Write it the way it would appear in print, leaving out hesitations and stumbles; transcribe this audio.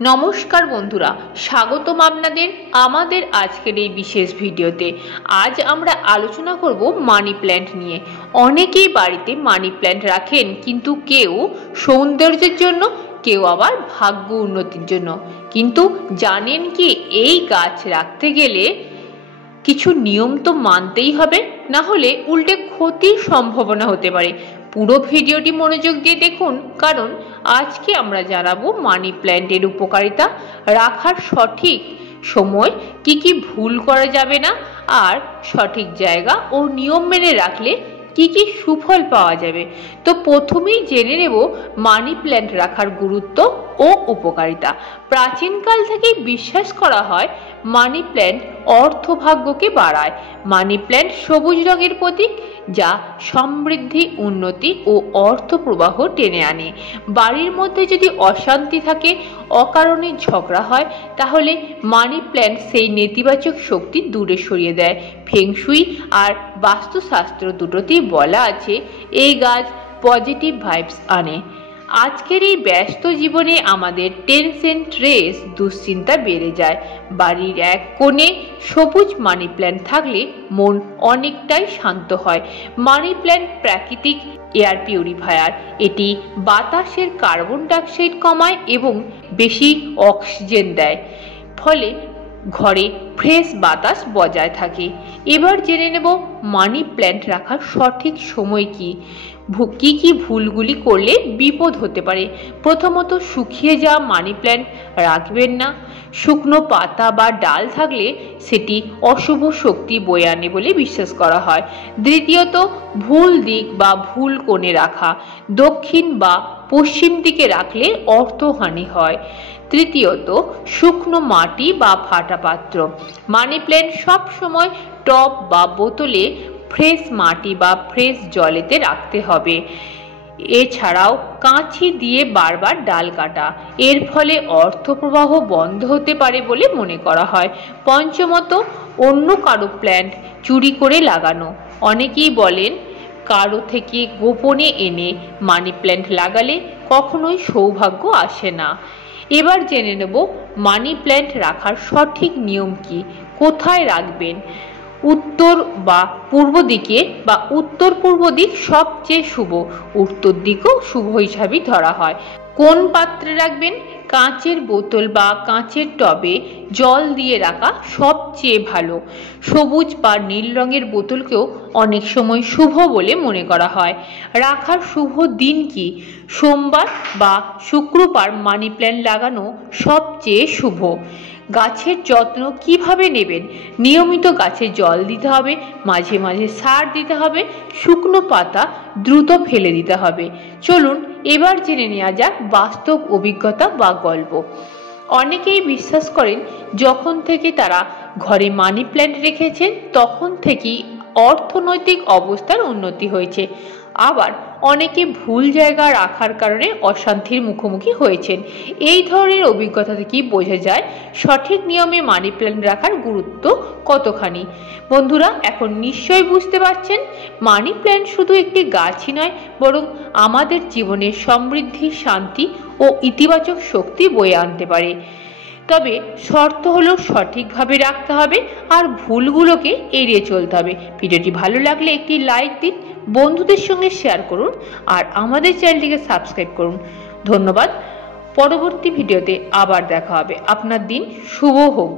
নমস্কার বন্ধুরা, স্বাগতম আপনাদের আমাদের আজকের এই বিশেষ ভিডিওতে। আজ আমরা আলোচনা করব মানি প্ল্যান্ট নিয়ে। অনেকেই বাড়িতে মানি প্ল্যান্ট রাখেন, কিন্তু কেউ সৌন্দর্যের জন্য, কেউ আবার ভাগ্য উন্নতির জন্য। কিন্তু জানেন কি, এই গাছ রাখতে গেলে কিছু নিয়ম তো মানতেই হবে, না হলে উল্টে ক্ষতির সম্ভাবনা হতে পারে। পুরো ভিডিওটি মনোযোগ দিয়ে দেখুন, কারণ আজকে আমরা জানাবো মানি প্ল্যান্টের উপকারিতা, রাখার সঠিক সময়, কি ভুল করা যাবে না, আর সঠিক জায়গা ও নিয়ম মেনে রাখলে কি সুফল পাওয়া যাবে। তো প্রথমেই জেনে নেব মানি প্ল্যান্ট রাখার গুরুত্ব ও উপকারিতা। প্রাচীনকাল থেকেই বিশ্বাস করা হয় মানি প্ল্যান্ট অর্থভাগ্যকে বাড়ায়। মানি প্ল্যান্ট সবুজ রঙের প্রতীক, যা সমৃদ্ধি, উন্নতি ও অর্থ প্রবাহ টেনে আনে। বাড়ির মধ্যে যদি অশান্তি থাকে, অকারণে ঝগড়া হয়, তাহলে মানি প্ল্যান্ট সেই নেতিবাচক শক্তি দূরে সরিয়ে দেয়। ফেংশুই আর বাস্তুশাস্ত্র দুটোতেই বলা আছে এই গাছ পজিটিভ ভাইবস আনে। আজকের এই ব্যস্ত জীবনে আমাদের টেনশন, স্ট্রেস, দুশ্চিন্তা বেড়ে যায়। বাড়ির এক কোণে সবুজ মানি প্ল্যান্ট থাকলে মন অনেকটাই শান্ত হয়। মানি প্ল্যান্ট প্রাকৃতিক এয়ার পিউরিফায়ার। এটি বাতাসের কার্বন ডাইঅক্সাইড কমায় এবং বেশি অক্সিজেন দেয়, ফলে ঘরে ফ্রেশ বাতাস বজায় থাকে। এবার জেনে নেব মানি প্ল্যান্ট রাখার সঠিক সময় কি ভুলগুলি করলে বিপদ হতে পারে। প্রথমত, শুকিয়ে যাওয়া মানি প্ল্যান্ট রাখবেন না। শুকনো পাতা বা ডাল থাকলে সেটি অশুভ শক্তি বয়ে আনে বলে বিশ্বাস করা হয়। দ্বিতীয়ত, ভুল দিক বা ভুল কোণে রাখা। দক্ষিণ বা পশ্চিম দিকে রাখলে অর্থহানি হয়। তৃতীয়ত, শুকনো মাটি বা ফাটা পাত্র। মানি প্ল্যান্ট সব সময় টব বা বোতলে ফ্রেশ মাটি বা ফ্রেশ জলেতে রাখতে হবে। এছাড়াও কাঁচি দিয়ে বারবার ডাল কাটা, এর ফলে অর্থ প্রবাহ বন্ধ হতে পারে বলে মনে করা হয়। পঞ্চমত, অন্য কারো প্ল্যান্ট চুরি করে লাগানো। অনেকেই বলেন কারো থেকে গোপনে এনে মানি প্ল্যান্ট লাগালে কখনোই সৌভাগ্য আসে না। এবার জেনে নেব মানি প্ল্যান্ট রাখার সঠিক নিয়ম কি, কোথায় রাখবেন। উত্তর বা পূর্ব দিকে বা উত্তর পূর্ব দিক সবচেয়ে শুভ। উত্তর দিকও শুভ হিসাবেই ধরা হয়। কোন পাত্রে রাখবেন? কাঁচের বোতল বা কাঁচের টবে জল দিয়ে রাখা সবচেয়ে ভালো। সবুজ বা নীল রঙের বোতলকেও অনেক সময় শুভ বলে মনে করা হয়। রাখার শুভ দিন কি? সোমবার বা শুক্রবার মানি প্ল্যান্ট লাগানো সবচেয়ে শুভ। গাছের যত্ন কিভাবে নেবেন? নিয়মিত গাছে জল দিতে হবে, মাঝে মাঝে সার দিতে হবে, শুকনো পাতা দ্রুত ফেলে দিতে হবে। চলুন এবার জেনে নেওয়া যাক বাস্তব অভিজ্ঞতা বা গল্প। অনেকেই বিশ্বাস করেন যখন থেকে তারা ঘরে মানি প্ল্যান্ট রেখেছেন তখন থেকেই অর্থনৈতিক অবস্থার উন্নতি হয়েছে। আবার অনেকে ভুল জায়গা রাখার কারণে অশান্তির মুখোমুখি হয়েছেন। এই ধরনের অভিজ্ঞতা থেকেই বোঝা যায় সঠিক নিয়মে মানি প্ল্যান্ট রাখার গুরুত্ব কতখানি। বন্ধুরা, এখন নিশ্চয়ই বুঝতে পারছেন মানি প্ল্যান্ট শুধু একটি গাছই নয়, বরং আমাদের জীবনে সমৃদ্ধি, শান্তি ও ইতিবাচক শক্তি বয়ে আনতে পারে। তবে শর্ত হলো সঠিকভাবে রাখতে হবে আর ভুলগুলোকে এড়িয়ে চলতে হবে। ভিডিওটি ভালো লাগলে একটি লাইক দিন, বন্ধুদের সঙ্গে শেয়ার করুন আর আমাদের চ্যানেলটিকে সাবস্ক্রাইব করুন। ধন্যবাদ। পরবর্তী ভিডিওতে আবার দেখা হবে। আপনার দিন শুভ হোক।